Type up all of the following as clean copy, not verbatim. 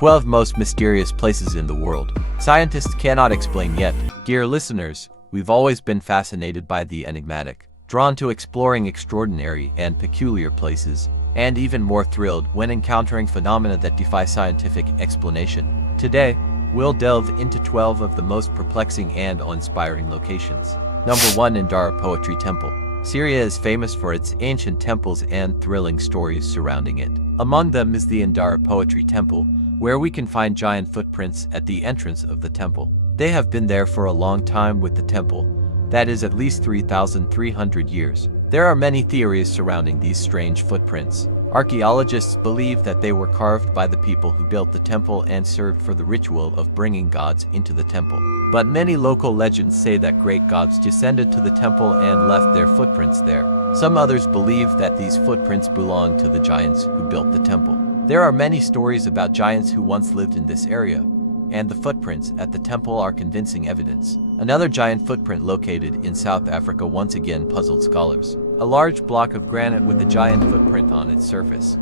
12 most mysterious places in the world. Scientists cannot explain yet. Dear listeners, we've always been fascinated by the enigmatic, drawn to exploring extraordinary and peculiar places, and even more thrilled when encountering phenomena that defy scientific explanation. Today, we'll delve into 12 of the most perplexing and awe-inspiring locations. Number 1. Indara Poetry Temple. Syria is famous for its ancient temples and thrilling stories surrounding it. Among them is the Indara Poetry Temple, where we can find giant footprints at the entrance of the temple. They have been there for a long time with the temple, that is at least 3,300 years. There are many theories surrounding these strange footprints. Archaeologists believe that they were carved by the people who built the temple and served for the ritual of bringing gods into the temple. But many local legends say that great gods descended to the temple and left their footprints there. Some others believe that these footprints belong to the giants who built the temple. There are many stories about giants who once lived in this area, and the footprints at the temple are convincing evidence. Another giant footprint located in South Africa once again puzzled scholars. A large block of granite with a giant footprint on its surface.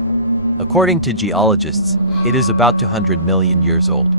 According to geologists, it is about 200 million years old.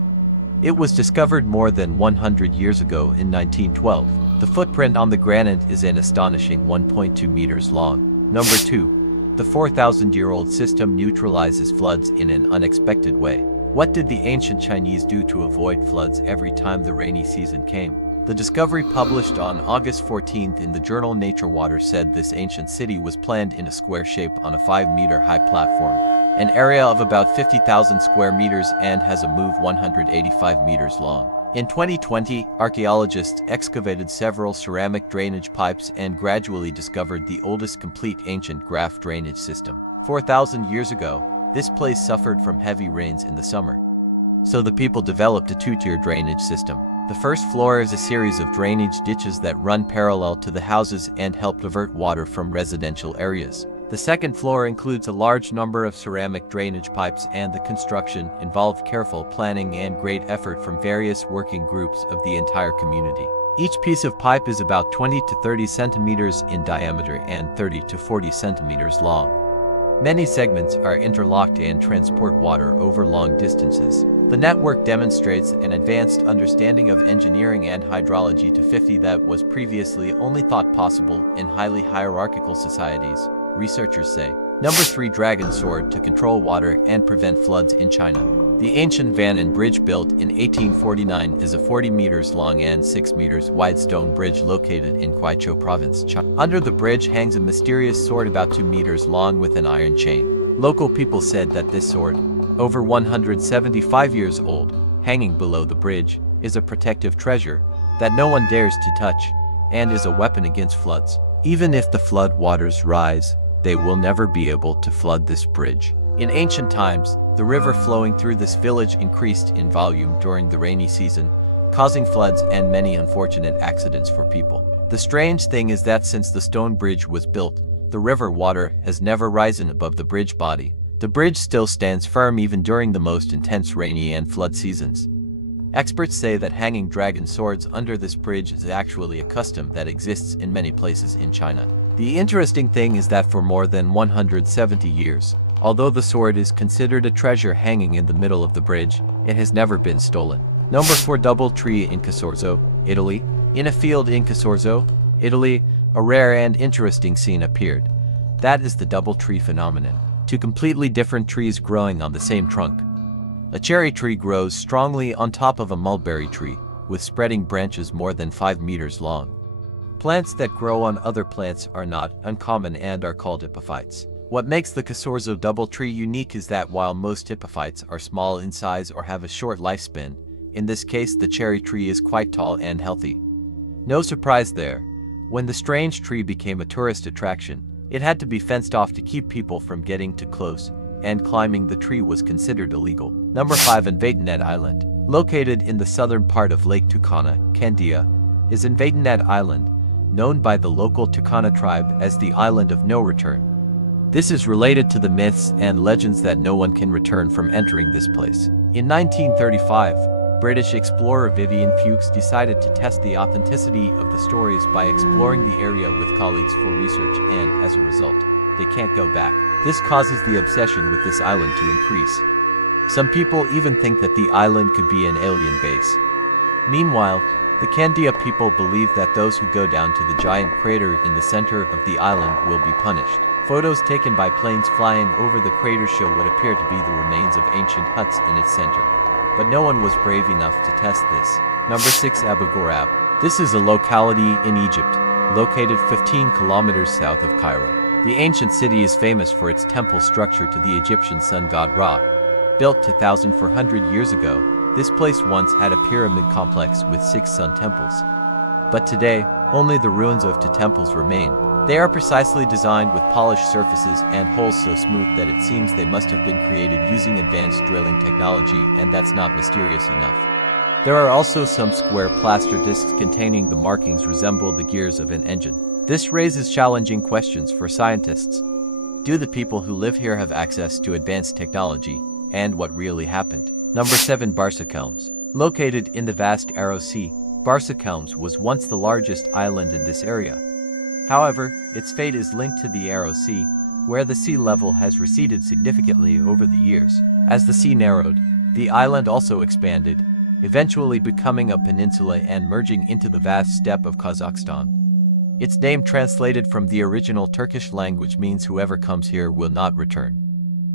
It was discovered more than 100 years ago in 1912. The footprint on the granite is an astonishing 1.2 meters long. Number 2. The 4,000-year-old system neutralizes floods in an unexpected way. What did the ancient Chinese do to avoid floods every time the rainy season came? The discovery published on August 14th in the journal Nature Water said this ancient city was planned in a square shape on a 5-meter-high platform, an area of about 50,000 square meters, and has a move 185 meters long. In 2020, archaeologists excavated several ceramic drainage pipes and gradually discovered the oldest complete ancient graph drainage system. 4,000 years ago, this place suffered from heavy rains in the summer. So the people developed a 2-tier drainage system. The first floor is a series of drainage ditches that run parallel to the houses and help divert water from residential areas. The second floor includes a large number of ceramic drainage pipes, and the construction involved careful planning and great effort from various working groups of the entire community. Each piece of pipe is about 20 to 30 centimeters in diameter and 30 to 40 centimeters long. Many segments are interlocked and transport water over long distances. The network demonstrates an advanced understanding of engineering and hydrology to 50 that was previously only thought possible in highly hierarchical societies, researchers say. Number 3. Dragon Sword to control water and prevent floods in China. The ancient Van'an Bridge, built in 1849, is a 40 meters long and 6 meters wide stone bridge located in Guizhou Province, China. Under the bridge hangs a mysterious sword about 2 meters long with an iron chain. Local people said that this sword, over 175 years old, hanging below the bridge, is a protective treasure that no one dares to touch, and is a weapon against floods. Even if the flood waters rise, they will never be able to flood this bridge. In ancient times, the river flowing through this village increased in volume during the rainy season, causing floods and many unfortunate accidents for people. The strange thing is that since the stone bridge was built, the river water has never risen above the bridge body. The bridge still stands firm even during the most intense rainy and flood seasons. Experts say that hanging dragon swords under this bridge is actually a custom that exists in many places in China. The interesting thing is that for more than 170 years, although the sword is considered a treasure hanging in the middle of the bridge, it has never been stolen. Number 4. Double Tree in Casorzo, Italy. In a field in Casorzo, Italy, a rare and interesting scene appeared. That is the double tree phenomenon. 2 completely different trees growing on the same trunk. A cherry tree grows strongly on top of a mulberry tree, with spreading branches more than 5 meters long. Plants that grow on other plants are not uncommon and are called epiphytes. What makes the Casorzo double tree unique is that while most epiphytes are small in size or have a short lifespan, in this case the cherry tree is quite tall and healthy. No surprise there. When the strange tree became a tourist attraction, it had to be fenced off to keep people from getting too close, and climbing the tree was considered illegal. Number 5. Unveiling Island. Located in the southern part of Lake Turkana, Candia, is Unveiling Island, known by the local Turkana tribe as the Island of No Return. This is related to the myths and legends that no one can return from entering this place. In 1935, British explorer Vivian Fuchs decided to test the authenticity of the stories by exploring the area with colleagues for research, and as a result, they can't go back. This causes the obsession with this island to increase. Some people even think that the island could be an alien base. Meanwhile, the Candia people believe that those who go down to the giant crater in the center of the island will be punished. Photos taken by planes flying over the crater show what appear to be the remains of ancient huts in its center. But no one was brave enough to test this. Number 6. Abu Ghorab. This is a locality in Egypt, located 15 kilometers south of Cairo. The ancient city is famous for its temple structure to the Egyptian sun god Ra. Built 2,400 years ago, this place once had a pyramid complex with 6 sun temples. But today, only the ruins of 2 temples remain. They are precisely designed with polished surfaces and holes so smooth that it seems they must have been created using advanced drilling technology, and that's not mysterious enough. There are also some square plaster discs containing the markings resemble the gears of an engine. This raises challenging questions for scientists. Do the people who live here have access to advanced technology, and what really happened? Number 7. Barsa Kelms. Located in the vast Aral Sea, Barsa Kelms was once the largest island in this area. However, its fate is linked to the Aral Sea, where the sea level has receded significantly over the years. As the sea narrowed, the island also expanded, eventually becoming a peninsula and merging into the vast steppe of Kazakhstan. Its name translated from the original Turkish language means whoever comes here will not return.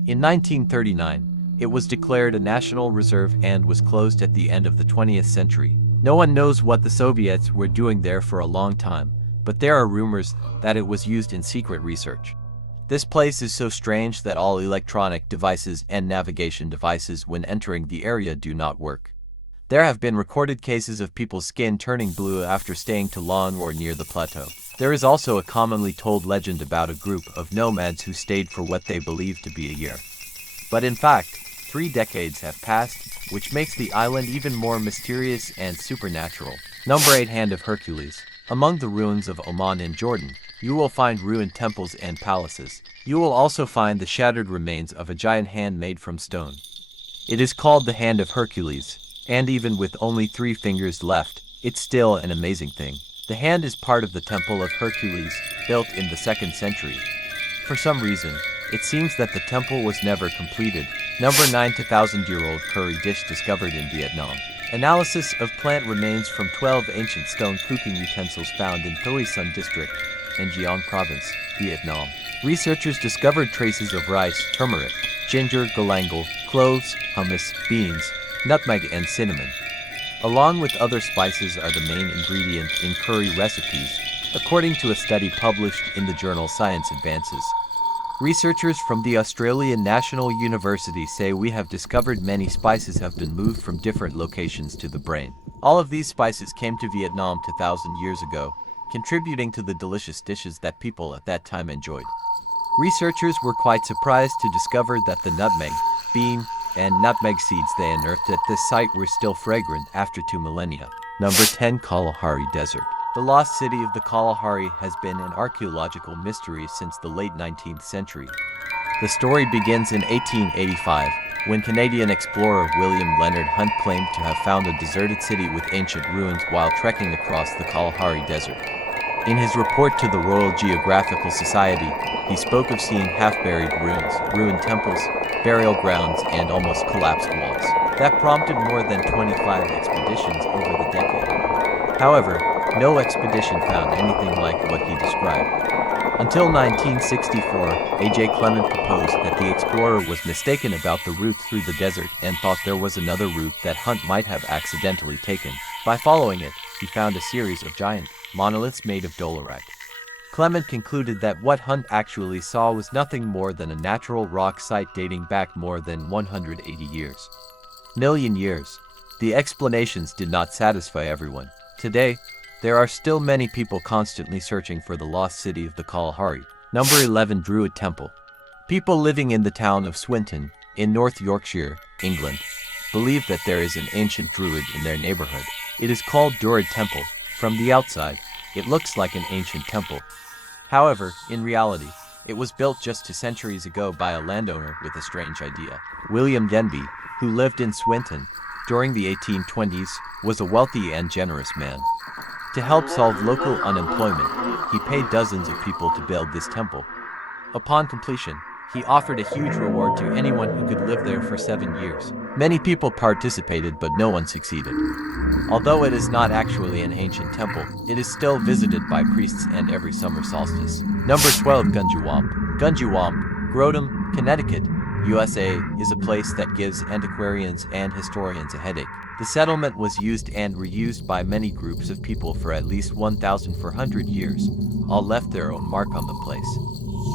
In 1939, it was declared a national reserve and was closed at the end of the 20th century. No one knows what the Soviets were doing there for a long time, but there are rumors that it was used in secret research. This place is so strange that all electronic devices and navigation devices when entering the area do not work. There have been recorded cases of people's skin turning blue after staying too long or near the plateau. There is also a commonly told legend about a group of nomads who stayed for what they believe to be a year. But in fact, 3 decades have passed, which makes the island even more mysterious and supernatural. Number 8. Hand of Hercules. Among the ruins of Oman and Jordan, you will find ruined temples and palaces. You will also find the shattered remains of a giant hand made from stone. It is called the Hand of Hercules, and even with only 3 fingers left, it's still an amazing thing. The hand is part of the Temple of Hercules, built in the 2nd century. For some reason, it seems that the temple was never completed. Number 9. 2,000-year-old curry dish discovered in Vietnam. Analysis of plant remains from 12 ancient stone cooking utensils found in Huy Son District, in Giang Province, Vietnam. Researchers discovered traces of rice, turmeric, ginger, galangal, cloves, hummus, beans, nutmeg and cinnamon. Along with other spices are the main ingredient in curry recipes, according to a study published in the journal Science Advances. Researchers from the Australian National University say we have discovered many spices have been moved from different locations to the brain. All of these spices came to Vietnam 2,000 years ago, contributing to the delicious dishes that people at that time enjoyed. Researchers were quite surprised to discover that the nutmeg, bean, and nutmeg seeds they unearthed at this site were still fragrant after 2 millennia. Number 10. Kalahari Desert. The lost city of the Kalahari has been an archaeological mystery since the late 19th century. The story begins in 1885, when Canadian explorer William Leonard Hunt claimed to have found a deserted city with ancient ruins while trekking across the Kalahari Desert. In his report to the Royal Geographical Society, he spoke of seeing half-buried ruins, ruined temples, burial grounds, and almost collapsed walls. That prompted more than 25 expeditions over the decade. However, no expedition found anything like what he described. Until 1964, A.J. Clement proposed that the explorer was mistaken about the route through the desert and thought there was another route that Hunt might have accidentally taken. By following it, he found a series of giant monoliths made of dolerite. Clement concluded that what Hunt actually saw was nothing more than a natural rock site dating back more than 180 years. Million years. The explanations did not satisfy everyone. Today, there are still many people constantly searching for the lost city of the Kalahari. Number 11. Druid Temple. People living in the town of Swinton, in North Yorkshire, England, believe that there is an ancient druid in their neighborhood. It is called Druid Temple. From the outside, it looks like an ancient temple. However, in reality, it was built just 2 centuries ago by a landowner with a strange idea. William Denby, who lived in Swinton during the 1820s, was a wealthy and generous man. To help solve local unemployment, he paid dozens of people to build this temple. Upon completion, He offered a huge reward to anyone who could live there for 7 years. Many people participated, but no one succeeded. Although it is not actually an ancient temple, it is still visited by priests and every summer solstice. Number 12, Gunjuwamp. Gunjuwamp, Groton, Connecticut, USA, is a place that gives antiquarians and historians a headache. The settlement was used and reused by many groups of people for at least 1,400 years. All left their own mark on the place.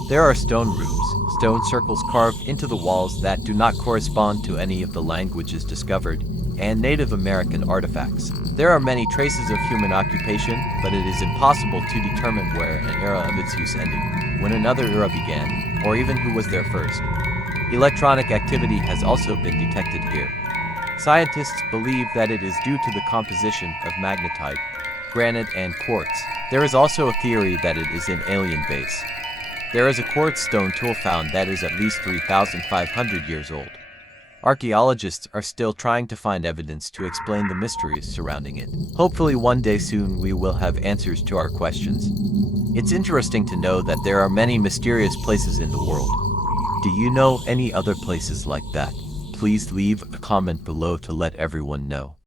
There are stone rooms, stone circles carved into the walls that do not correspond to any of the languages discovered, and Native American artifacts. There are many traces of human occupation, but it is impossible to determine where an era of its use ended, when another era began, or even who was there first. Electronic activity has also been detected here. Scientists believe that it is due to the composition of magnetite, granite, and quartz. There is also a theory that it is an alien base. There is a quartz stone tool found that is at least 3,500 years old. Archaeologists are still trying to find evidence to explain the mysteries surrounding it. Hopefully one day soon we will have answers to our questions. It's interesting to know that there are many mysterious places in the world. Do you know any other places like that? Please leave a comment below to let everyone know.